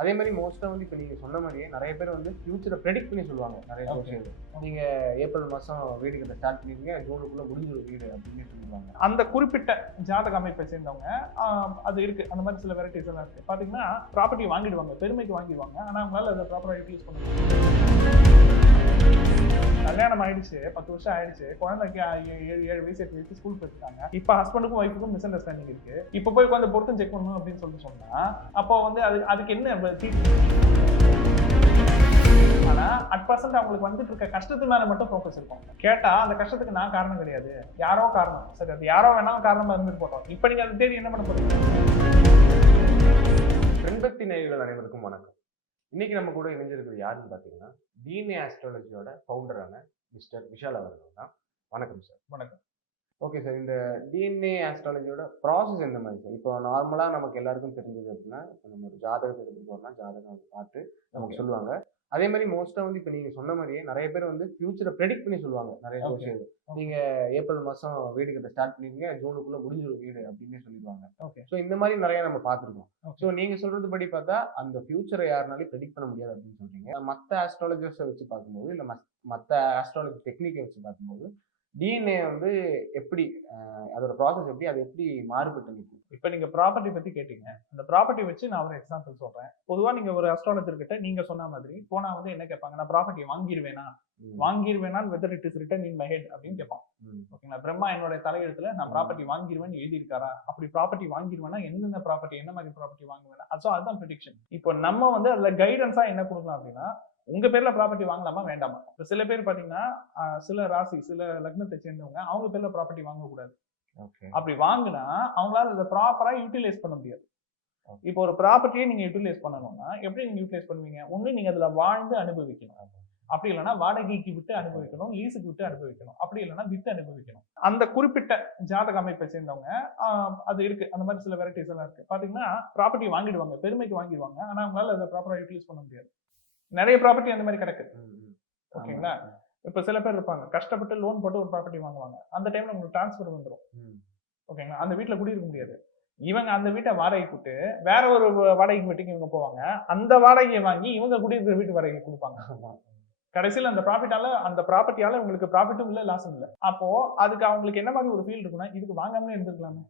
அதே மாதிரி மோஸ்ட்டாக வந்து இப்போ நீங்கள் சொன்ன மாதிரியே நிறைய பேர் வந்து ஃபியூச்சரை ப்ரெடிக்ட் பண்ணி சொல்லுவாங்க. நிறைய. சோசியல் நீங்கள் ஏப்ரல் மாதம் வீடு கட்ட ஸ்டார்ட் பண்ணிருக்கீங்க ஜூனுக்குள்ளே முடிஞ்சிடும் வீடு அப்படின்னு சொல்லுவாங்க. அந்த குறிப்பிட்ட ஜாதக அமைப்பை சேர்ந்தவங்க அது இருக்கு. அந்த மாதிரி சில வெரைட்டிஸ் எல்லாம் இருக்கு. பாத்தீங்கன்னா ப்ராப்பர்ட்டி வாங்கிடுவாங்க பெருமைக்கு வாங்கிடுவாங்க. ஆனா அவங்களால அதை ப்ராப்பராக யூட்டிலைஸ் பண்ண முடியாது. கல்யாணம் ஆயிடுச்சு பத்து வருஷம் ஆயிடுச்சு. குழந்தைக்கு ஏ- ஏழு ஏழு வயசு எட்டு வயசு ஸ்கூல் போயிருக்காங்க இப்போ ஹஸ்பண்டுக்கும் ஒய்ஃபுக்கும் மிஸ் அண்டர்ஸ்டாண்டிங் இருக்கு. இப்போ போய் உட்காந்து பொருத்தம் செக் பண்ணணும் அப்படின்னு சொல்லிட்டு சொன்னா அப்போ வந்து அது அதுக்கு என்ன தீர்வு? ஆனா அட் பர்சன்ட் அவங்களுக்கு வந்துட்டு இருக்க கஷ்டத்து மேல மட்டும் ஃபோக்கஸ் இருக்கும். கேட்டா அந்த கஷ்டத்துக்கு நான் காரணம் கிடையாது. யாரோ காரணம். சரி அது யாரோ வேணாலும் காரணமா இருந்துட்டு போட்டோம். இப்போ நீங்க அதை தேடி என்ன பண்ண போறீங்க? பெண்பக்தி நேயர்கள் அனைவருக்கும் வணக்கம். இன்னைக்கு நம்ம கூட இணைஞ்சிருக்கிறது யாருன்னு பார்த்தீங்கன்னா டிஎன்ஏ ஆஸ்ட்ராலஜியோட ஃபவுண்டரான மிஸ்டர் விஷால் அவர்கள் தான். வணக்கம் சார் வணக்கம். ஓகே சார் இந்த டிஎன்ஏ ஆஸ்ட்ராலஜியோட ப்ராசஸ் எந்த மாதிரி சார் இப்போ நார்மலாக நமக்கு எல்லாருக்கும் தெரிஞ்சது அப்படின்னா இப்போ நம்ம ஒரு ஜாதகத்தை எடுத்துட்டு போறோம்னா ஜாதகம் பார்த்து நமக்கு. சொல்லுவாங்க. அதே மாதிரி மோஸ்ட்டாக வந்து இப்போ நீங்கள் சொன்ன மாதிரியே நிறைய பேர் வந்து ஃபியூச்சரை ப்ரெடிக்ட் பண்ணி சொல்லுவாங்க. நிறைய. சோசியல் நீங்கள் ஏப்ரல் மாதம் வீடு கட்ட ஸ்டார்ட் பண்ணிருக்கீங்க ஜூனுக்குள்ளே முடிஞ்சிடும் வீடு அப்படின்னு சொல்லிடுவாங்க. ஓகே ஸோ இந்த மாதிரி நிறைய நம்ம பார்த்துருக்கோம். ஸோ நீங்க சொல்றது படி பார்த்தா அந்த ஃபியூச்சரை யாருனாலையும் ப்ரெடிக்ட் பண்ண முடியாது அப்படின்னு சொல்றீங்க. மற்ற ஆஸ்ட்ராலஜர்ஸை வச்சு பார்க்கும்போது இல்லை மற்ற ஆஸ்ட்ராலஜி டெக்னிக்கை வச்சு பார்க்கும்போது டிஎன்ஏ வந்து எப்படி அதோட ப்ராசஸ் எப்படி அது எப்படி மாறுபட்டு நிற்கும் இப்போ நீங்க ப்ராப்பர்ட்டி பத்தி கேட்டீங்க. அந்த ப்ராப்பர்ட்டி வச்சு நான் ஒரு எக்ஸாம்பிள் சொல்றேன். பொதுவா நீங்க ஒரு அஸ்ட்ராலஜர் கிட்ட நீங்க சொன்ன மாதிரி போனா வந்து என்ன கேட்பாங்க? நான் ப்ராப்பர்ட்டி வாங்கிடுவேனா வாங்கிடுவேனா whether it is written in my head அப்படின்னு கேட்பான். ஓகேங்களா? பிரம்மா என்னோட தலையெழுத்துல நான் ப்ராப்பர்ட்டி வாங்கிடுவேன்னு எழுதியிருக்காரா? அப்படி ப்ராப்பர்ட்டி வாங்கிடுவேனா எந்தெந்த ப்ராப்பர்ட்டி என்ன மாதிரி ப்ராப்பர்ட்டி வாங்குவேனா? ஸோ அதுதான் ப்ரிடிக்ஷன் இப்போ நம்ம வந்து அதுல கைடன்ஸா என்ன கொடுக்கலாம் அப்படின்னா உங்க பேர்ல ப்ராப்பர்ட்டி வாங்கலாமா வேண்டாமா? இப்போ சில பேர் பாத்தீங்கன்னா சில ராசி சில லக்னத்தை சேர்ந்தவங்க அவங்க பேர்ல ப்ராப்பர்ட்டி வாங்கக்கூடாது. அப்படி வாங்கினா அவங்களால அதை ப்ராப்பரா யூட்டிலைஸ் பண்ண முடியாது. இப்போ ஒரு ப்ராப்பர்ட்டியை நீங்க யூட்டிலைஸ் பண்ணணும்னா எப்படி நீங்க யூட்டிலைஸ் பண்ணுவீங்க? ஒண்ணு நீங்க அதுல வாழ்ந்து அனுபவிக்கணும். அப்படி இல்லைன்னா வாடகைக்கு விட்டு அனுபவிக்கணும் லீஸுக்கு விட்டு அனுபவிக்கணும். அப்படி இல்லைன்னா வித்து அனுபவிக்கணும். அந்த குறிப்பிட்ட ஜாதக அமைப்பை சேர்ந்தவங்க அது இருக்கு. அந்த மாதிரி சில வெரைட்டிஸ் எல்லாம் இருக்கு. பாத்தீங்கன்னா ப்ராப்பர்ட்டி வாங்கிடுவாங்க பெருமைக்கு வாங்கிடுவாங்க. ஆனா அவங்களால அதை ப்ராப்பரா யூட்டிலைஸ் பண்ண முடியாது. நிறைய ப்ராப்பர்ட்டி அந்த மாதிரி கிடக்கு. ஓகேங்களா? இப்போ சில பேர் இருப்பாங்க. கஷ்டப்பட்டு லோன் போட்டு ஒரு ப்ராப்பர்ட்டி வாங்குவாங்க. அந்த டைம்ல உங்களுக்கு டிரான்ஸ்ஃபர் வந்துடும் ஓகேங்களா? அந்த வீட்ல குடியிருக்க முடியாது. இவங்க அந்த வீட்டை வாடகைக்கு விட்டு வேற ஒரு வாடகைக்கு வீட்டுக்கு இவங்க போவாங்க. அந்த வாடகையை வாங்கி இவங்க குடியிருக்கிற வீட்டு வாடகை கொடுப்பாங்க. கடைசியில் அந்த ப்ராஃபிட்டால அந்த ப்ராப்பர்ட்டியால உங்களுக்கு ப்ராஃபிட்டும் இல்லை லாஸும் இல்லை. அப்போ அதுக்கு அவங்களுக்கு என்ன மாதிரி ஒரு ஃபீல் இருக்குன்னா இதுக்கு வாங்காமலே இருந்திருக்கலாமே.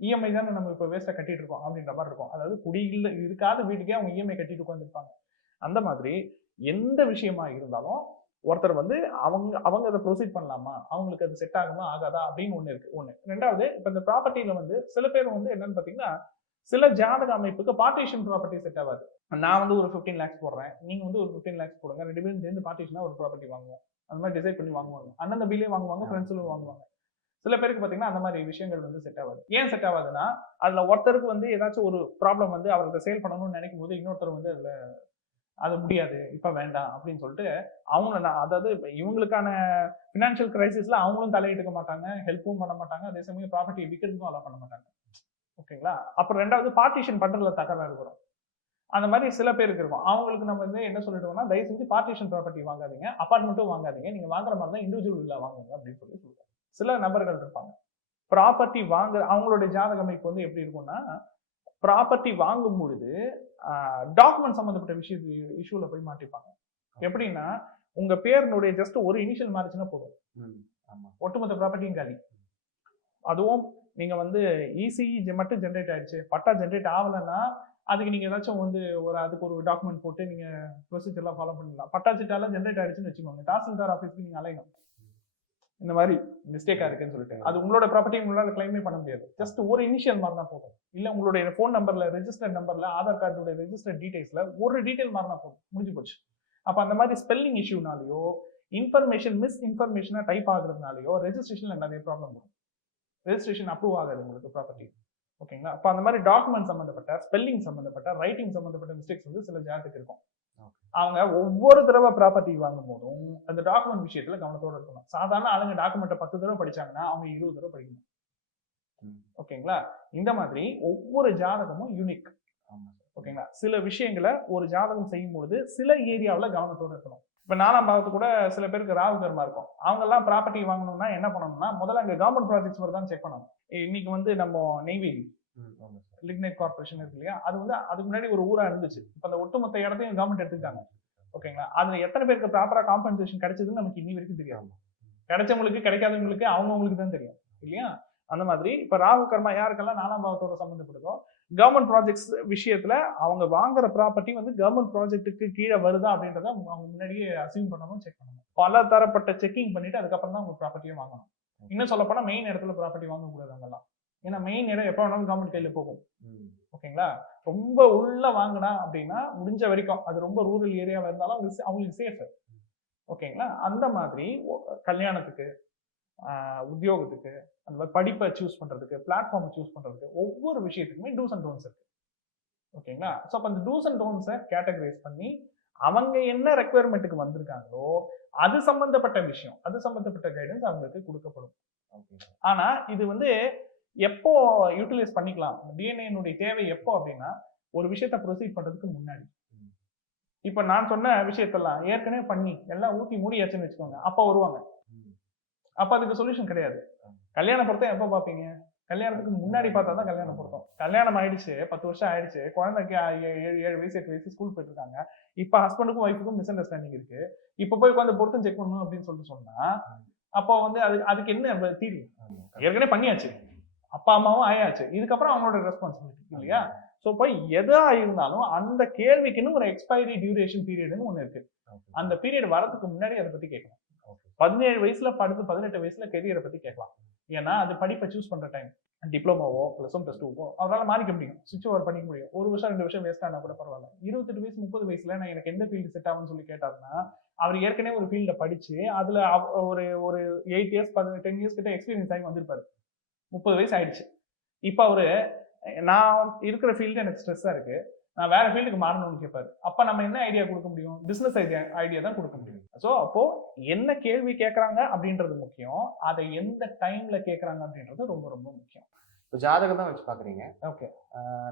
இஎம்ஐ தானே நம்ம இப்போ வேஸ்ட்டாக கட்டிட்டு இருக்கோம் அப்படின்ற மாதிரி இருக்கும். அதாவது குடியில் இருக்காத வீட்டுக்கே அவங்க இஎம்ஐ கட்டிட்டு உட்காந்துருப்பாங்க அந்த மாதிரி எந்த விஷயமா இருந்தாலும் ஒருத்தர் வந்து அவங்க அவங்க அதை ப்ரொசீட் பண்ணலாமா? அவங்களுக்கு அது செட் ஆகுமா? ஆகாதா? அப்படின்னு ஒன்று இருக்கு. ஒன்று ரெண்டாவது இப்போ இந்த ப்ராப்பர்ட்டியில வந்து சில பேர் வந்து என்னன்னு பார்த்தீங்கன்னா சில ஜாதக அமைப்புக்கு பார்ட்டிஷன் ப்ராப்பர்ட்டி செட் ஆகாது. நான் வந்து ஒரு ஃபிஃப்டீன் லேக்ஸ் போடுறேன். நீங்க வந்து ஒரு ஃபிஃப்டீன் லேக்ஸ் போடுங்க. ரெண்டு பேரும் சேர்ந்து பார்ட்டிஷனா ஒரு ப்ராப்பர்ட்டி வாங்குவோம். அந்த மாதிரி டிசைட் பண்ணி வாங்குவாங்க. அண்ணன் தம்பிலே வாங்குவாங்க ஃப்ரெண்ட்ஸும் வாங்குவாங்க. சில பேருக்கு பார்த்தீங்கன்னா அந்த மாதிரி விஷயங்கள் வந்து செட் ஆகாது. ஏன் செட் ஆகாதுன்னா அதுல ஒருத்தருக்கு வந்து ஏதாச்சும் ஒரு ப்ராப்ளம் வந்து அவருக்கு சேல் பண்ணணும்னு நினைக்கும் போது இன்னொருத்தர் வந்து அதுல அது முடியாது இப்ப வேண்டாம் அப்படின்னு சொல்லிட்டு அவங்க நான் அதாவது இப்ப இவங்களுக்கான ஃபினான்ஷியல் கிரைசிஸ்ல அவங்களும் தலையிட்டுக்க மாட்டாங்க ஹெல்ப்பும் பண்ண மாட்டாங்க அதே சமயம் ப்ராப்பர்ட்டி விற்கிறதுக்கும் அலோவ் பண்ண மாட்டாங்க. ஓகேங்களா? அப்புறம் ரெண்டாவது பார்ட்டிஷன் பண்றதுல தகராறு இருக்கிறோம் அந்த மாதிரி சில பேருக்கு இருக்கும். அவங்களுக்கு நம்ம வந்து என்ன சொல்லிடுவோம்னா தயவு செஞ்சு பார்ட்டிஷன் ப்ராப்பர்ட்டி வாங்காதீங்க அப்பார்ட்மெண்ட்டும் வாங்காதீங்க நீங்க வாங்குற மாதிரி தான் இண்டிவிஜுவல் வாங்குங்க அப்படின்னு சொல்லி சொல்லுவாங்க சில நபர்கள் இருப்பாங்க. ப்ராப்பர்ட்டி வாங்க அவங்களுடைய ஜாதக அமைப்பு வந்து எப்படி இருக்கும்னா ப்ராப்பர்ட்டி வாங்கும் பொழுது டாக்குமெண்ட் சம்மந்தப்பட்ட விஷய இஷ்யூல போய் மாட்டிப்பாங்க. எப்படின்னா உங்க பேருனுடைய ஜஸ்ட் ஒரு இனிஷியல் மாறிச்சுன்னா போதும். ஒட்டுமொத்த ப்ராப்பர்ட்டியும் காலி. அதுவும் நீங்க வந்து இசிஇ மட்டும் ஜென்ரேட் ஆயிடுச்சு. பட்டா ஜென்ரேட் ஆகலைன்னா அதுக்கு நீங்க ஏதாச்சும் வந்து ஒரு அதுக்கு ஒரு டாக்குமெண்ட் போட்டு நீங்க ப்ரொசீஜர்லாம் ஃபாலோ பண்ணிக்கலாம் பட்டா சிட்டாலாம் ஜென்ரேட் ஆயிடுச்சுன்னு வச்சுக்கோங்க. தாசில்தார் ஆஃபீஸ்க்கு நீங்க அலையணும். இந்த மாதிரி மிஸ்டேக்கா இருக்குன்னு சொல்லிட்டு. அது உங்களோட ப்ராப்பர்ட்டி உங்களால கிளைமே பண்ண முடியாது. ஜஸ்ட் ஒரு இனிஷியல் மாறினா போதும். இல்ல உங்களுடைய ஃபோன் நம்பர்ல ரெஜிஸ்டர் நம்பர்ல ஆதார் கார்டுடைய ரெஜிஸ்டர் டீடைல்ஸ்ல ஒரு டீடைல் மாறினா போதும். முடிஞ்சு போச்சு. அப்ப அந்த மாதிரி ஸ்பெல்லிங் இஷ்யூனாலேயோ இன்ஃபர்மேஷன் மிஸ் இன்ஃபர்மேஷனா டைப் ஆகுறதுனாலயோ ரெஜிஸ்ட்ரேஷன்ல நிறைய ப்ராப்ளம் வரும். ரெஜிஸ்ட்ரேஷன் அப்ரூவ் ஆகாது உங்களுக்கு ப்ராப்பர்ட்டி ஓகேங்களா அப்போ அந்த மாதிரி டாக்குமெண்ட் சம்மந்தப்பட்ட ஸ்பெல்லிங் சம்மந்தப்பட்ட ரைட்டிங் சம்மந்தப்பட்ட மிஸ்டேக்ஸ் வந்து சில ஜாத்துக்கு இருக்கும். அவங்க ஒவ்வொரு தடவை ப்ராப்பர்ட்டி வாங்கும் போதும் அந்த டாக்குமெண்ட் விஷயத்துல கவனத்தோட இருக்கணும். சாதாரண ஆளுங்க டாக்குமெண்ட்டை பத்து தடவை படிச்சாங்கன்னா அவங்க இருபது தடவை படிக்கணும். ஓகேங்களா? இந்த மாதிரி ஒவ்வொரு ஜாதகமும் யூனிக் ஓகேங்களா? சில விஷயங்களை ஒரு ஜாதகம் செய்யும் பொழுது சில ஏரியாவில் கவனத்தோட இருக்கணும். இப்போ நாலாம் பாவத்து கூட சில பேருக்கு ராகு கர்மா இருக்கும். அவங்க எல்லாம் ப்ராப்பர்ட்டி வாங்கணும்னா என்ன பண்ணணும்னா முதல்ல அங்கே கவர்மெண்ட் ப்ராஜெக்ட்ஸ் வருதான்னு செக் பண்ணணும். இன்னைக்கு வந்து நம்ம நெய்வேலி. லிக்னைட் கார்பரேஷன் இருக்கு இல்லையா? அது வந்து அதுக்கு முன்னாடி ஒரு ஊரா இருந்துச்சு. இப்போ அந்த ஒட்டுமொத்த இடத்தையும் கவர்மெண்ட் எடுத்துக்கிட்டாங்க. ஓகேங்களா அதுல எத்தனை பேருக்கு ப்ராப்பரா காம்பன்சேஷன் கிடைச்சதுன்னு நமக்கு இன்னி வரைக்கும் தெரியாது. கிடைச்சவங்களுக்கு கிடைக்காதவங்களுக்கு அவங்கவுங்களுக்கு தான் தெரியும். இல்லையா? அந்த மாதிரி இப்ப ராகு கர்மா யாருக்கெல்லாம் நாலாம் பாவத்தோட சம்மந்தப்படுதோ கவர்மெண்ட் ப்ராஜெக்ட்ஸ் விஷயத்துல அவங்க வாங்குற ப்ராப்பர்ட்டி வந்து கவர்மெண்ட் ப்ராஜெக்ட்டுக்கு கீழே வருதா அப்படின்றத அவங்க முன்னாடியே அசியூம் பண்ணணும் செக் பண்ணணும். பல தரப்பட்ட செக்கிங் பண்ணிட்டு அதுக்கப்புறம் தான் அவங்க ப்ராப்பர்ட்டியை வாங்கணும். இன்னும் சொல்ல போனா மெயின் இடத்துல ப்ராப்பர்ட்டி வாங்கக்கூடாது அங்கெல்லாம். ஏன்னா மெயின் இடம் எப்போ வேணாலும் கவர்மெண்ட் கையில போகும். ஓகேங்களா? ரொம்ப உள்ள வாங்கினா அப்படின்னா முடிஞ்ச வரைக்கும் அது ரொம்ப ரூரல் ஏரியாவா இருந்தாலும் அவங்களுக்கு சேஃப் ஓகேங்களா? அந்த மாதிரி கல்யாணத்துக்கு உத்தியோகத்துக்கு அந்த மாதிரி படிப்பை சூஸ் பண்றதுக்கு பிளாட்ஃபார்ம் சூஸ் பண்றதுக்கு ஒவ்வொரு விஷயத்துக்குமே டூஸ் அண்ட் டோன்ஸ் இருக்கு. ஓகேங்களா? ஸோ அப்போ அந்த டூஸ் அண்ட் டோன்ஸை கேட்டகரைஸ் பண்ணி அவங்க என்ன ரெக்குயர்மெண்ட்டுக்கு வந்திருக்காங்களோ அது சம்பந்தப்பட்ட விஷயம் அது சம்பந்தப்பட்ட கைடன்ஸ் அவங்களுக்கு கொடுக்கப்படும். ஆனா இது வந்து எப்போ யூட்டிலைஸ் பண்ணிக்கலாம்? டிஎன்ஏனுடைய தேவை எப்போ அப்படின்னா ஒரு விஷயத்த ப்ரொசீட் பண்றதுக்கு முன்னாடி. இப்ப நான் சொன்ன விஷயத்தெல்லாம் ஏற்கனவே பண்ணி எல்லாம் ஊத்தி மூடியாச்சுன்னு வச்சுக்கோங்க. அப்ப வருவாங்க. அப்ப அதுக்கு சொல்யூஷன் கிடையாது. கல்யாண பொருத்தம் எப்போ பார்ப்பீங்க? கல்யாணத்துக்கு முன்னாடி பார்த்தா தான் கல்யாண பொருத்தம். கல்யாணம் ஆயிடுச்சு பத்து வருஷம் ஆயிடுச்சு குழந்தைக்கு ஏழு ஏழு வயசு எட்டு வயசு ஸ்கூல் போயிட்டு இருக்காங்க இப்ப ஹஸ்பண்டுக்கும் ஒய்ஃபுக்கும் மிஸ் அண்டர்ஸ்டாண்டிங் இருக்கு. இப்ப போய் உட்காந்து பொருத்தம் செக் பண்ணணும் அப்படின்னு சொல்லிட்டு சொன்னா அப்போ வந்து அது அதுக்கு என்ன தீர்வு. ஏற்கனவே பண்ணியாச்சு. அப்பா அம்மாவும் ஆயாச்சு. இதுக்கப்புறம் அவங்களோட ரெஸ்பான்சிபிலிட்டி இல்லையா? ஸோ போய் எதா இருந்தாலும் அந்த கேள்விக்குன்னு ஒரு எக்ஸ்பைரி டியூரேஷன் பீரியட்னு ஒன்று இருக்கு. அந்த பீரியட் வரதுக்கு முன்னாடி அதை பத்தி கேட்கலாம். பதினேழு வயசுல படுத்து பதினெட்டு வயசுல கெரியரை பத்தி கேட்கலாம். ஏன்னா அது படிப்பை சூஸ் பண்ற டைம் டிப்ளமோவோ ப்ளஸ் ஒன் ப்ளஸ் டூவோ அவரால் மாறிக்க முடியும். சுவிட்ச் ஓவர் பண்ணிக்க முடியும். ஒரு வருஷம் ரெண்டு வருஷம் வேஸ்ட் ஆனா கூட பரவாயில்ல. இருபத்தெட்டு வயசு முப்பது வயசுல நான் எனக்கு எந்த ஃபீல்டு செட் ஆகும்னு சொல்லி கேட்டாருன்னா அவர் ஏற்கனவே ஒரு ஃபீல்ட படிச்சு அதுல ஒரு ஒரு எயிட் இயர்ஸ் டென் இயர்ஸ் கிட்ட எக்ஸ்பீரியன்ஸ் ஆகி வந்திருப்பாரு. முப்பது வயசு ஆயிடுச்சு. இப்போ அவரு நான் இருக்கிற ஃபீல்டு எனக்கு ஸ்ட்ரெஸ்ஸா இருக்கு. நான் வேற ஃபீல்டுக்கு மாறணும்னு கேட்பாரு அப்ப நம்ம என்ன ஐடியா கொடுக்க முடியும்? பிசினஸ் ஐடியா ஐடியா தான் கொடுக்க முடியும். ஸோ அப்போ என்ன கேள்வி கேட்கறாங்க அப்படின்றது முக்கியம். அதை எந்த டைம்ல கேட்கறாங்க அப்படின்றது ரொம்ப ரொம்ப முக்கியம். இப்போ ஜாதகம் தான் வச்சு பாக்குறீங்க ஓகே.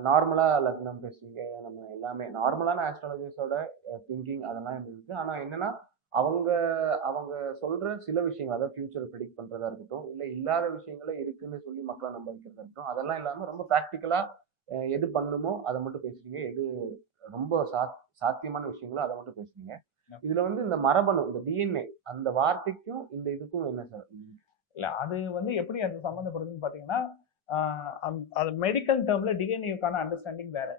நார்மலா லக்னம் பேசுறீங்க நம்ம எல்லாமே நார்மலான ஆஸ்ட்ராலஜிஸோட திங்கிங் அதெல்லாம் இருக்கு ஆனா என்னன்னா அவங்க அவங்க சொல்ற சில விஷயங்கள் அதாவது ஃபியூச்சர் ப்ரிடிக்ட் பண்றதா இருக்கட்டும் இல்ல இல்லாத விஷயங்கள இருக்குன்னு சொல்லி மக்களை நம்ப வைக்கிறதா இருக்கட்டும் அதெல்லாம் இல்லாம ரொம்ப ப்ராக்டிக்கலா எது பண்ணுமோ அதை மட்டும் பேசுறீங்க. எது ரொம்ப சாத் சாத்தியமான விஷயங்களோ அதை மட்டும் பேசுறீங்க. இதுல வந்து இந்த மரபணு இந்த டிஎன்ஏ அந்த வார்த்தைக்கும் இந்த இதுக்கும் என்ன சார் இல்ல அது வந்து எப்படி அது சம்மந்தப்படுதுன்னு அந்த- அது மெடிக்கல் டேர்ம்ல டிஎன்ஏக்கான அண்டர்ஸ்டாண்டிங் வேற.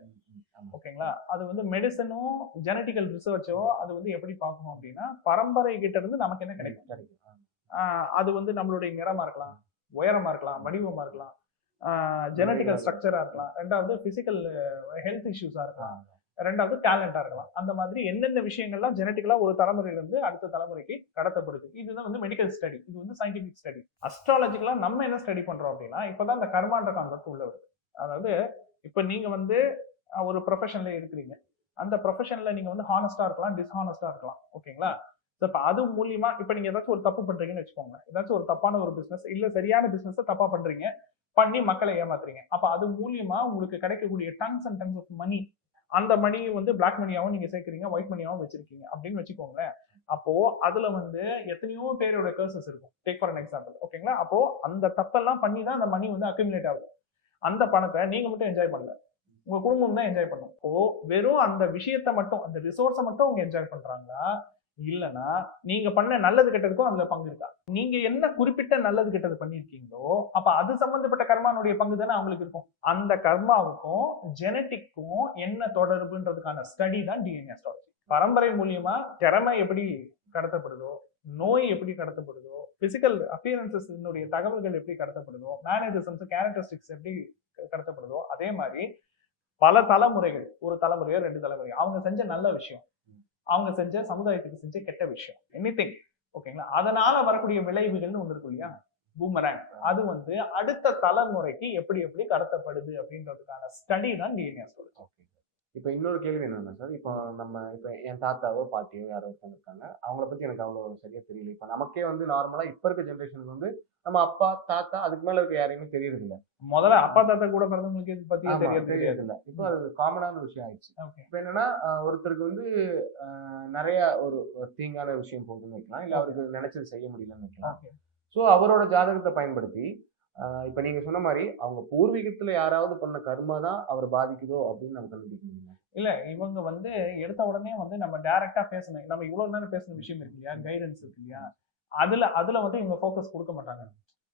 ஓகேங்களா? அது வந்து மெடிசனும் ஜெனட்டிக்கல் ரிசர்ச்சோ அது வந்து எப்படி பார்க்கணும் அப்படின்னா பரம்பரை கிட்ட இருந்து நமக்கு என்ன கிடைக்கும்? கிடைக்கும் அது வந்து நம்மளுடைய நிறமா இருக்கலாம் உயரமா இருக்கலாம் வடிவமா இருக்கலாம் ஜெனட்டிக்கல் ஸ்ட்ரக்சரா இருக்கலாம். ரெண்டாவது பிசிக்கல் ஹெல்த் இஷ்யூஸா இருக்கலாம். ரெண்டாவது டேலண்டா இருக்கலாம். அந்த மாதிரி என்னென்ன விஷயங்கள்லாம் ஜெனட்டிக்கலா ஒரு தலைமுறையில இருந்து அடுத்த தலைமுறைக்கு கடத்தப்படுது. இதுதான் வந்து மெடிக்கல் ஸ்டடி இது வந்து சயின்டிபிக் ஸ்டடி அஸ்ட்ராலஜிக்கலா நம்ம என்ன ஸ்டடி பண்றோம் அப்படின்னா இப்பதான் இந்த கர்மான்ற கான்செப்ட் உள்ள வருது. அதாவது இப்ப நீங்க வந்து ஒரு ப்ரொஃபஷன்ல இருக்கிறீங்க அந்த ப்ரொஃபஷன்ல நீங்க வந்து ஹானஸ்டா இருக்கலாம் டிஸ்ஹானஸ்டா இருக்கலாம். ஓகேங்களா? ஸோ இப்போ அது மூலியமா இப்போ நீங்க ஏதாச்சும் ஒரு தப்பு பண்றீங்கன்னு வச்சுக்கோங்க ஏதாச்சும் ஒரு தப்பான ஒரு பிசினஸ் இல்ல சரியான பிசினஸ் தப்பா பண்றீங்க பண்ணி மக்களை ஏமாத்துறீங்க. அப்ப அது மூலியமா உங்களுக்கு கிடைக்கக்கூடிய tons and tons of money அந்த மணி வந்து பிளாக் மணியாவும் நீங்க சேர்க்குறீங்க ஒயிட் மணியாவும் வச்சிருக்கீங்க. அப்படின்னு வச்சுக்கோங்களேன். அப்போ அதுல வந்து எத்தனையோ பேரோட கேர்சஸ் இருக்கும். டேக் ஃபார் அன் எக்ஸாம்பிள் ஓகேங்களா? அப்போ அந்த தப்பெல்லாம் பண்ணி தான் அந்த மணி வந்து அக்யூமுலேட் ஆகுது. அந்த பணத்தை நீங்க மட்டும் என்ஜாய் பண்ணல. உங்க குடும்பம் தான் என்ஜாய் பண்ணும் ஓ வெறும் அந்த விஷயத்தை மட்டும் அந்த ரிசோர்ஸை மட்டும் அவங்க என்ஜாய் பண்றாங்களா? இல்லனா நீங்க பண்ண நல்லது கெட்டதுக்கும் அதுல பங்கு இருக்கா? நீங்க என்ன குறிப்பிட்ட நல்லது கெட்டது பண்ணிருக்கீங்களோ அப்ப அது சம்பந்தப்பட்ட கர்மானுடைய பங்கு தானே அவங்களுக்கு இருக்கும். அந்த கர்மாவுக்கும் ஜெனட்டிக்கும் என்ன தொடர்புன்றதுக்கான ஸ்டடி தான் டிஎன்ஏ அஸ்ட்ராலஜி பரம்பரை மூலியமா திறமை எப்படி கடத்தப்படுதோ நோய் எப்படி கடத்தப்படுதோ பிசிக்கல் அப்பியரன்சஸ் தகவல்கள் எப்படி கடத்தப்படுதோ மேனேஜர்ஸ் கேரக்டரிஸ்டிக்ஸ் எப்படி கடத்தப்படுதோ அதே மாதிரி பல தலைமுறைகள் ஒரு தலைமுறையோ ரெண்டு தலைமுறையோ அவங்க செஞ்ச நல்ல விஷயம். அவங்க செஞ்ச சமுதாயத்துக்கு செஞ்ச கெட்ட விஷயம். எனிதிங் ஓகேங்களா அதனால வரக்கூடிய விளைவுகள்னு ஒன்று இருக்கும் இல்லையா? பூமரேங் அது வந்து அடுத்த தலைமுறைக்கு எப்படி எப்படி கடத்தப்படுது அப்படின்றதுக்கான ஸ்டடி தான் டிஎன்ஏ சொல்லுங்க ஓகே இப்போ இன்னொரு கேள்வி என்னன்னா சார் இப்போ நம்ம இப்போ என் தாத்தாவோ பாட்டியோ யாரோ ஒருத்தங்க இருக்காங்க அவங்கள பத்தி எனக்கு அவ்வளோ சரியா தெரியல. இப்போ நமக்கே வந்து நார்மலா இப்போ இருக்க ஜென்ரேஷனுக்கு வந்து நம்ம அப்பா தாத்தா அதுக்கு மேல இருக்க யாரையுமே தெரியறது இல்ல முதல்ல அப்பா தாத்தா கூட பிறந்தவங்களுக்கு இது பத்தி ஆமா, தெரியாது தெரியறது தெரியாது இல்ல இப்போ அது காமனான விஷயம் ஆயிடுச்சு. இப்போ என்னன்னா ஒருத்தருக்கு வந்து நிறைய ஒரு தீங்கான விஷயம் போகுதுன்னு வைக்கலாம். இல்ல அவருக்கு நினைச்சது செய்ய முடியலன்னு வைக்கலாம். ஸோ அவரோட ஜாதகத்தை பயன்படுத்தி இப்போ நீங்க சொன்ன மாதிரி அவங்க பூர்வீகத்துல யாராவது பண்ண கர்மா தான் அவர் பாதிக்குதோ அப்படின்னு நம்ம கண்டுபிடிக்க முடியுமா? இல்ல இவங்க வந்து எடுத்த உடனே வந்து நம்ம டைரக்டா பேசணும். நம்ம இவ்வளவு நேரம் பேசின விஷயம் இருக்கு இல்லையா? கைடன்ஸ் இருக்கு இல்லையா? அதுல அதுல வந்து இவங்க ஃபோக்கஸ் கொடுக்க மாட்டாங்க.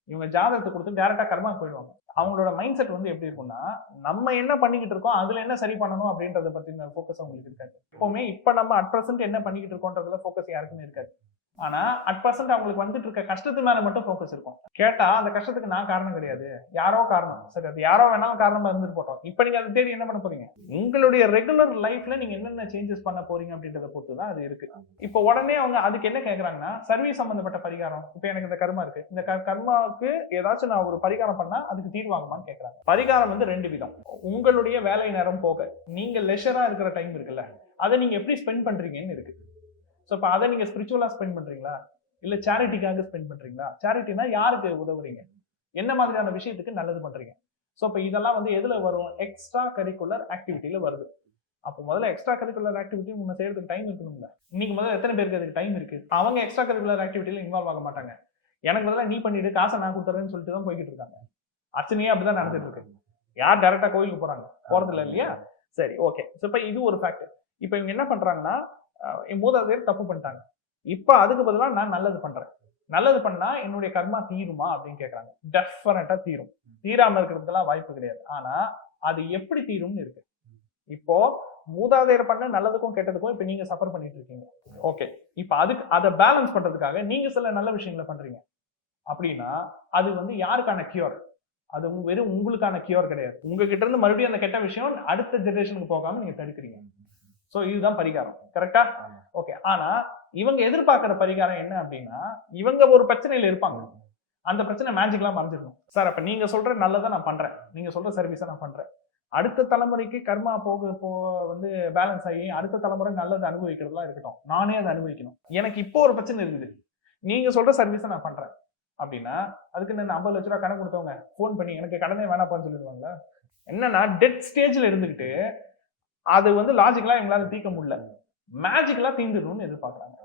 இவங்க ஜாதகத்தை கொடுத்து டைரக்டா கர்மா போயிடுவாங்க. அவங்களோட மைண்ட் செட் வந்து எப்படி இருக்கும்னா நம்ம என்ன பண்ணிக்கிட்டு இருக்கோம் அதுல என்ன சரி பண்ணணும் அப்படின்றத பற்றின ஃபோக்கஸ் அவங்களுக்கு இருக்காது. எப்பவுமே இப்ப நம்ம அட் பிரசன்ட் என்ன பண்ணிக்கிட்டு இருக்கோன்றதுல ஃபோக்கஸ் யாருக்குமே இருக்காது. ஆனா அட் பர்சன்ட் அவங்களுக்கு வந்துட்டு இருக்க கஷ்டத்து மேல மட்டும் ஃபோக்கஸ் இருக்கும். கேட்டா அந்த கஷ்டத்துக்கு நான் காரணம் கிடையாது. யாரோ காரணம். சரி அது யாரோ வேணாலும் காரணமா இருந்துட்டு போட்டோம். இப்ப நீங்க அதை தேடி என்ன பண்ண போறீங்க? உங்களுடைய ரெகுலர் லைஃப்ல நீங்க என்னென்ன சேஞ்சஸ் பண்ண போறீங்க அப்படின்றத பொறுத்து தான் அது இருக்கு. இப்போ உடனே அவங்க அதுக்கு என்ன கேக்குறாங்கன்னா சர்வீஸ் சம்பந்தப்பட்ட பரிகாரம். இப்போ எனக்கு இந்த கர்மா இருக்கு. இந்த க- கர்மாவுக்கு ஏதாச்சும் நான் ஒரு பரிகாரம் பண்ணா அதுக்கு தீர்வாகுமான்னு கேக்குறாங்க. பரிகாரம் வந்து ரெண்டு விதம். உங்களுடைய வேலை நேரம் போக நீங்க லெஷரா இருக்கிற டைம் இருக்குல்ல அதை நீங்க எப்படி ஸ்பெண்ட் பண்றீங்கன்னு இருக்கு. ஸோ இப்போ அதை நீங்கள் ஸ்பிரிச்சுவலாக ஸ்பெண்ட் பண்ணுறீங்களா இல்லை சேரிட்டிக்காக ஸ்பெண்ட் பண்ணுறீங்களா சேரிட்டினா யாருக்கு உதவுறீங்க? என்ன மாதிரியான விஷயத்துக்கு நல்லது பண்ணுறீங்க ஸோ இப்போ இதெல்லாம் வந்து எதில் வரும்? எக்ஸ்ட்ரா கரிக்குலர் ஆக்டிவிட்டியில் வருது. அப்போ முதல்ல எக்ஸ்ட்ரா கரிக்குலர் ஆக்டிவிட்டி உன்னை செய்யறதுக்கு டைம் இருக்கணும்ல. இன்னைக்கு முதல்ல எத்தனை பேருக்கு அதுக்கு டைம் இருக்கு? அவங்க எக்ஸ்ட்ரா கரிக்குலர் ஆக்டிவிட்டியில இன்வால்வ் ஆக மாட்டாங்க. எனக்கு முதல்ல நீ பண்ணிட்டு காசை நான் கொடுத்துறேன்னு சொல்லிட்டு தான் போய்கிட்டு இருக்காங்க. அர்ச்சனையே அப்படிதான் நடந்துட்டு இருக்கு. யார் டைரக்டா கோயிலுக்கு போறாங்க? போறது இல்லை இல்லையா? சரி ஓகே ஸோ இப்போ இது ஒரு ஃபேக்டர் இப்போ இவங்க என்ன பண்றாங்கன்னா என் மூதாதையர் தப்பு பண்ணிட்டாங்க. இப்போ அதுக்கு பதிலாக நான் நல்லது பண்ணுறேன் நல்லது பண்ணா என்னுடைய கர்மா தீருமா அப்படின்னு கேட்குறாங்க டெஃபினட்டா தீரும். தீராமல் இருக்கிறதுக்கெல்லாம் வாய்ப்பு கிடையாது. ஆனா அது எப்படி தீரும்னு இருக்கு. இப்போ மூதாதையர் பண்ண நல்லதுக்கும் கெட்டதுக்கும் இப்போ நீங்க சஃபர் பண்ணிட்டு இருக்கீங்க. ஓகே இப்போ அதுக்கு அதை பேலன்ஸ் பண்றதுக்காக நீங்க சில நல்ல விஷயங்களை பண்றீங்க. அப்படின்னா அது வந்து யாருக்கான கியூர் அது வெறும் உங்களுக்கான கியூர் கிடையாது. உங்ககிட்ட இருந்து மறுபடியும் அந்த கெட்ட விஷயம் அடுத்த ஜெனரேஷனுக்கு போகாம நீங்க தடுக்கிறீங்க. சோ இதுதான் பரிகாரம். கரெக்டா. ஓகே ஆனா இவங்க எதிர்பார்க்கிற பரிகாரம் என்ன அப்படின்னா இவங்க ஒரு பிரச்சனையில இருப்பாங்க. அந்த பிரச்சனை மேஜிக்லாம் மறைஞ்சிடணும். சார் அப்ப நீங்க சொல்ற நல்லதை நான் பண்றேன். நீங்க சொல்ற சர்வீஸை நான் பண்றேன். அடுத்த தலைமுறைக்கு கர்மா போக போ வந்து பேலன்ஸ் ஆகி அடுத்த தலைமுறை நல்லது அனுபவிக்கிறதுலாம் இருக்கட்டும். நானே அதை அனுபவிக்கணும். எனக்கு இப்போ ஒரு பிரச்சனை இருக்குது. நீங்க சொல்ற சர்வீஸை நான் பண்றேன். அப்படின்னா அதுக்கு நான் ஐம்பது லட்ச ரூபா கடன் கொடுத்தவங்க ஃபோன் பண்ணி எனக்கு கடனே வேணாப்பான்னு சொல்லிடுவாங்களா? என்னன்னா டெட் ஸ்டேஜ்ல இருந்துகிட்டு அது வந்து லாஜிக்கலா எங்களால தீர்க்க முடியல. மேஜிக்கலா தீந்துடணும்னு எதிர்பார்க்கறாங்க.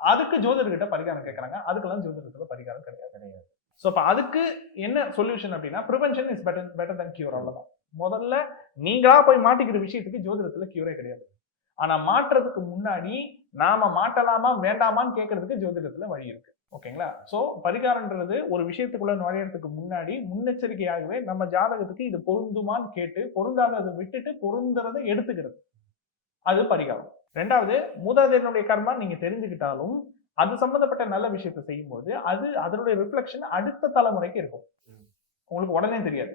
அதுக்கு ஜோதிடர்கிட்ட பரிகாரம் கேட்கறாங்க. அதுக்கெல்லாம் ஜோதிடத்துல பரிகாரம் கிடையாது. கிடையாது. ஸோ அப்போ அதுக்கு என்ன சொல்யூஷன் அப்படின்னா prevention is better better than cure அவ்வளவுதான். முதல்ல நீங்களா போய் மாட்டிக்கிற விஷயத்துக்கு ஜோதிடத்துல கியூரே கிடையாது. ஆனா மாற்றுறதுக்கு முன்னாடி நாம மாட்டலாமா வேண்டாமான்னு கேட்கறதுக்கு ஜோதிடத்துல வழி இருக்கு. ஓகேங்களா? சோ பரிகாரம்ன்றது ஒரு விஷயத்துக்குள்ள நுழையறதுக்கு முன்னாடி முன்னெச்சரிக்கையாகவே நம்ம ஜாதகத்துக்கு இது பொருந்துமான்னு கேட்டு பொருந்தாததை விட்டுட்டு பொருந்துறதை எடுத்துக்கிறது. அது பரிகாரம். ரெண்டாவது மூதாதையனுடைய கர்மா நீங்க தெரிஞ்சுக்கிட்டாலும் அது சம்பந்தப்பட்ட நல்ல விஷயத்தை செய்யும்போது அது அதனுடைய ரிஃப்ளெக்ஷன் அடுத்த தலைமுறைக்கு இருக்கும். உங்களுக்கு உடனே தெரியாது.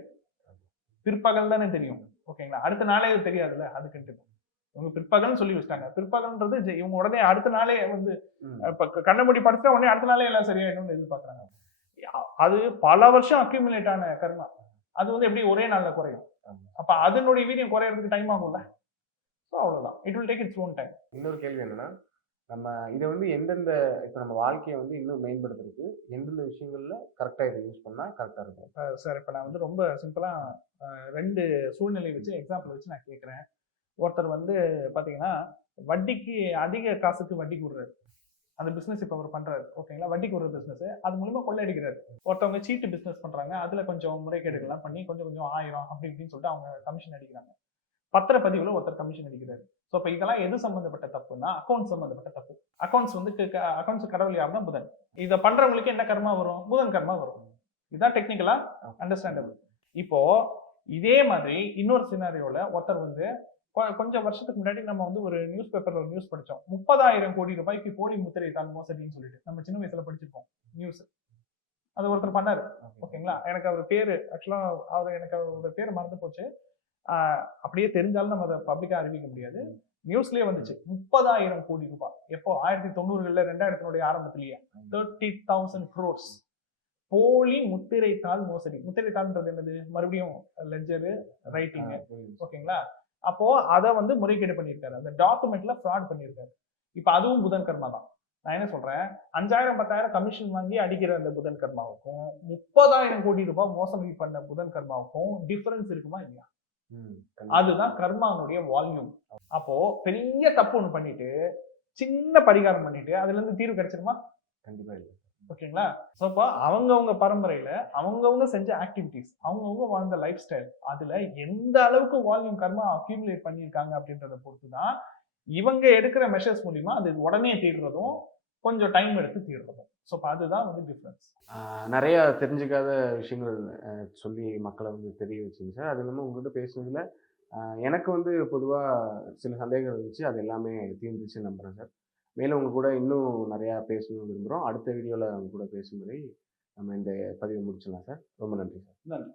பிற்பகல் தானே தெரியும். ஓகேங்களா? அடுத்த நாளே அது தெரியாதுல்ல? அதுக்குன்ட்டு இவங்க பிற்பகல்னு சொல்லி வச்சிட்டாங்க. பிற்பகல்ன்றது இவங்க உடனே அடுத்த நாளே வந்து. இப்ப கண்ணை மூடி படிச்சா உடனே அடுத்த நாளே எல்லாம் சரியாயிடும்னு எதிர்பார்க்கறாங்க. அது பல வருஷம் அக்யூமுலேட் ஆன கர்மா. அது வந்து எப்படி ஒரே நாள்ல குறையும். அப்ப அதனுடைய வீரியம் குறையறதுக்கு டைம் ஆகும்ல? ஸோ அவ்வளவுதான். It will take its own time இன்னொரு கேள்வி என்னன்னா நம்ம இதை வந்து எந்தெந்த இப்போ நம்ம வாழ்க்கையை வந்து இன்னும் மேம்படுத்துறதுக்கு எந்தெந்த விஷயங்கள்ல கரெக்டா இதை யூஸ் பண்ணா கரெக்டா இருக்கும்? சார் இப்போ நான் வந்து ரொம்ப சிம்பிளா அஹ், ரெண்டு சூழ்நிலை வச்சு எக்ஸாம்பிள் வச்சு நான் கேட்குறேன் ஒருத்தர் வந்து பாத்தீங்கன்னா வட்டிக்கு அதிக காசுக்கு வட்டிக்கு விடுறாரு அந்த பிசினஸ் இப்போ அவர் பண்றாரு. ஓகேங்களா வட்டிக்கு விடுற பிசினஸ் அது மூலியமா கொள்ளையடிக்கிறாரு. ஒருத்தவங்க சீட்டு பிசினஸ் பண்றாங்க. அதுல கொஞ்சம் முறைகேடுகள்லாம் பண்ணி கொஞ்சம் கொஞ்சம் ஆயிரம் அப்படி இப்படின்னு சொல்லிட்டு அவங்க கமிஷன் அடிக்கிறாங்க. பத்திரப்பதிவுல ஒருத்தர் கமிஷன் அடிக்கிறாரு. ஸோ இப்போ இதெல்லாம் எது சம்பந்தப்பட்ட தப்புன்னா அக்கௌண்ட்ஸ் சம்பந்தப்பட்ட தப்பு. அக்கௌண்ட்ஸ் வந்து அக்கௌண்ட்ஸ் கடவுள் யாருன்னா புதன். இதை பண்றவங்களுக்கு என்ன கர்மா வரும்? புதன் கர்மா வரும். இதான் டெக்னிக்கலா அண்டர்ஸ்டாண்டபிள் இப்போ இதே மாதிரி இன்னொரு சினாரியோல ஒருத்தர் வந்து கொஞ்சம் வருஷத்துக்கு முன்னாடி நம்ம வந்து ஒரு நியூஸ் பேப்பர்ல ஒரு நியூஸ் படிச்சோம். முப்பதாயிரம் கோடி ரூபாய்க்கு போலி முத்திரை தாள் மோசடின்னு சொல்லிட்டு. நம்ம சின்ன வயசுல படிச்சிருப்போம். நியூஸ் அது ஒருத்தர் பண்ணாரு. ஓகேங்களா? எனக்கு அவர் பேரு ஆக்சுவலா அவர் எனக்கு அவரோட பேர் மறந்து போச்சு. அப்படியே தெரிஞ்சாலும் நம்ம அதை பப்ளிக்கா அறிவிக்க முடியாது. நியூஸ்லயே வந்துச்சு. முப்பதாயிரம் கோடி ரூபாய். எப்போ? ஆயிரத்தி தொண்ணூறுகள்ல ரெண்டாயிரத்தினுடைய ஆரம்பத்திலேயே. தேர்ட்டி தௌசண்ட் க்ரோர்ஸ் போலி முத்திரை தாள் மோசடி. முத்திரை தாள்ன்றது என்னது? மறுபடியும் லெஜரு ரைட்டிங் ஆ, புரியுது. ஓகேங்களா? அப்போ அதை வந்து முறைகேடு பண்ணியிருக்காரு. அந்த டாக்குமெண்ட்ல ஃப்ராட் பண்ணியிருக்காரு. இப்போ அதுவும் புதன் கர்மா தான். நான் என்ன சொல்றேன்? அஞ்சாயிரம் பத்தாயிரம் கமிஷன் வாங்கி அடிக்கிற அந்த புதன் கர்மாவுக்கும் முப்பதாயிரம் கோடி ரூபாய் மோசடி பண்ண புதன் கர்மாவுக்கும் டிஃபரன்ஸ் இருக்குமா இல்லையா. அதுதான் கர்மானுடைய வால்யூம் அப்போ பெரிய தப்பு ஒண்ணு பண்ணிட்டு சின்ன பரிகாரம் பண்ணிட்டு அதுல இருந்து தீர்வு கிடைச்சிருமா? கண்டிப்பா இல்லை. ஓகேங்களா? ஸோ அப்போ அவங்கவுங்க பரம்பரையில் அவங்கவுங்க செஞ்ச ஆக்டிவிட்டிஸ் அவங்கவுங்க வாழ்ந்த லைஃப் ஸ்டைல் அதில் எந்த அளவுக்கு வால்யூம் கர்மா அக்யூமுலேட் பண்ணியிருக்காங்க அப்படின்றத பொறுத்து தான் இவங்க எடுக்கிற மெஷர்ஸ் மூலிமா அது உடனே தீர்றதும் கொஞ்சம் டைம் எடுத்து தீர்றதும். ஸோ இப்போ அதுதான் வந்து டிஃப்ரென்ஸ் நிறைய தெரிஞ்சுக்காத விஷயங்கள் சொல்லி மக்களை வந்து தெரிய வச்சுங்க சார். அது இல்லாமல் உங்கள்கிட்ட பேசுனதில் எனக்கு வந்து பொதுவாக சில சந்தேகங்கள் இருந்துச்சு. அது எல்லாமே தீர்ந்துச்சு நம்புகிறேன் சார். மேலும் உங்கள் கூட இன்னும் நிறையா பேசணும்னு விரும்புகிறோம் அடுத்த வீடியோவில் உங்கள் கூட பேசும்படி நம்ம இந்த பதிவை முடிச்சிடலாம் சார். ரொம்ப நன்றி சார். நன்றி.